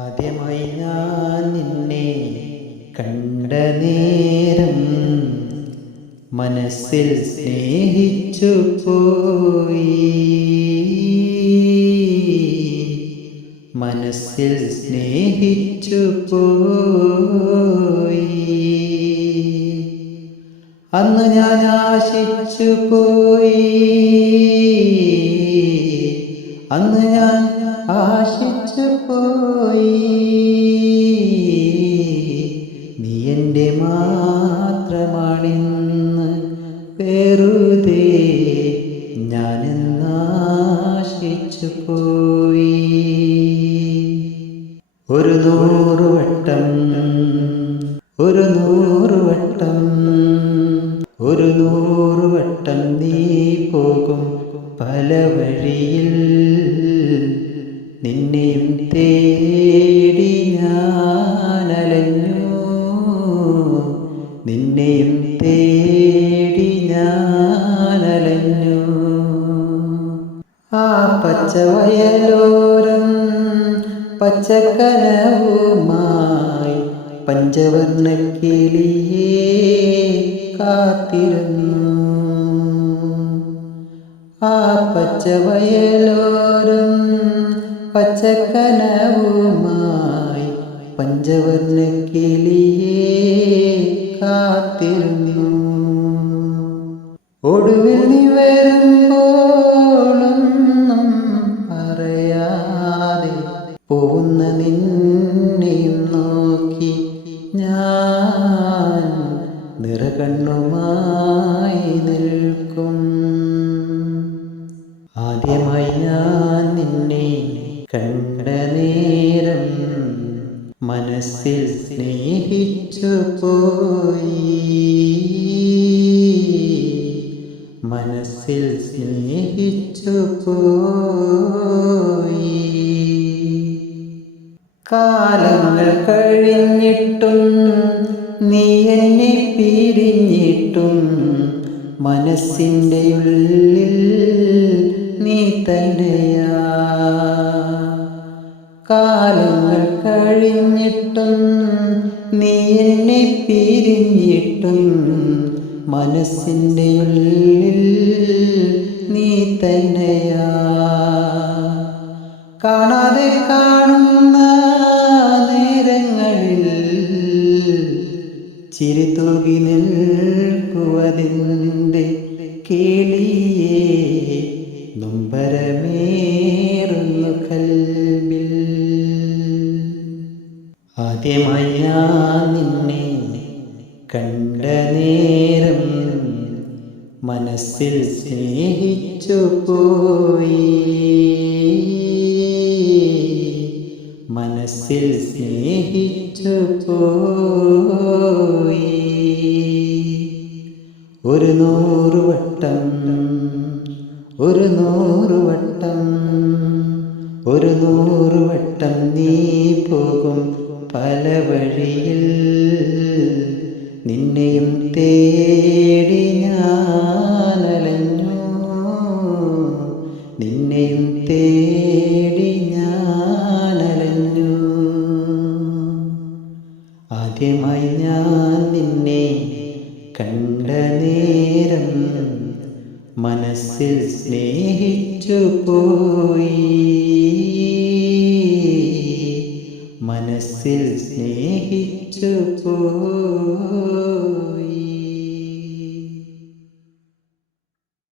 ആദ്യമായി ഞാൻ നിന്നെ കണ്ട നേരം മനസ്സിൽ സ്നേഹിച്ചു പോയി, മനസ്സിൽ സ്നേഹിച്ചു പോയി. അന്ന് ഞാൻ ആശിച്ചു പോയി, അന്ന് ഞാൻ ആശിച്ചു പോയി. നീ എൻ്റെ മാത്രമാണെന്ന് വെറുതെ ഞാനെന്നാശിച്ചു പോയി. ഒരു 100 വട്ടം, ഒരു 100 വട്ടം, ഒരു 100 വട്ടം നീ പോകും പല വഴിയിൽ. നിന്നെയും തേടി ഞാനലഞ്ഞു, നിന്നെയും തേടി ഞാനലഞ്ഞു. ആ പച്ചവയലോരം പച്ചക്കനവുമായി പഞ്ചവർണ്ണ കിളിയേ കാത്തിരുന്നു. ആ പച്ചവയലോരം പച്ചക്കനവുമായി പഞ്ചവർണ്ണ കിളിയേ കാത്തിരുന്നു. ഒടുവിൽ നീ വരുമ്പോളൊന്നും പറയാതെ പോകുന്ന നിന്നെയും നോക്കി ഞാൻ നിറകണ്ണുമായി നിൽക്കും. ആദ്യമായി ഞാൻ നിന്നെ കണ്ട നേരം മനസ്സിൽ സ്നേഹിച്ചു പോയി, മനസ്സിൽ സ്നേഹിച്ചു പോയി. കാലങ്ങൾ കഴിഞ്ഞിട്ടും നീ എന്നെ പിരിഞ്ഞിട്ടും മനസ്സിൻ്റെ ഉള്ളിൽ നീ തന്നെയാ. കാലങ്ങൾ കഴിഞ്ഞിട്ടും നീ എന്നെ പിരിഞ്ഞിട്ടും മനസ്സിൻ്റെ ഉള്ളിൽ നീ തന്നെയാ. കാണാതെ കാണുന്ന നേരങ്ങളിൽ ചിരി തൂകി നിൽക്കുവതിൻ്റെ കിളിയേ നൊമ്പരമേറുന്നു കൽബിൽ. ആദ്യമായി ഞാൻ നിന്നെ കണ്ട നേരം മനസ്സിൽ സ്നേഹിച്ചു പോയി, മനസ്സിൽ സ്നേഹിച്ചു പോയി. ഒരു 100 വട്ടം, ഒരു 100 വട്ടം, ഒരു 100 വട്ടം നീ പോകും പല വഴിയിൽ. നിന്നെയും തേടി ഞാനലഞ്ഞു, നിന്നെയും തേടി ഞാനലഞ്ഞു. ആദ്യമായി ഞാൻ നിന്നെ കണ്ട നേരം മനസ്സിൽ സ്നേഹിച്ചു പോയി, മനസ്സിൽ സ്നേഹിച്ചു പോയി.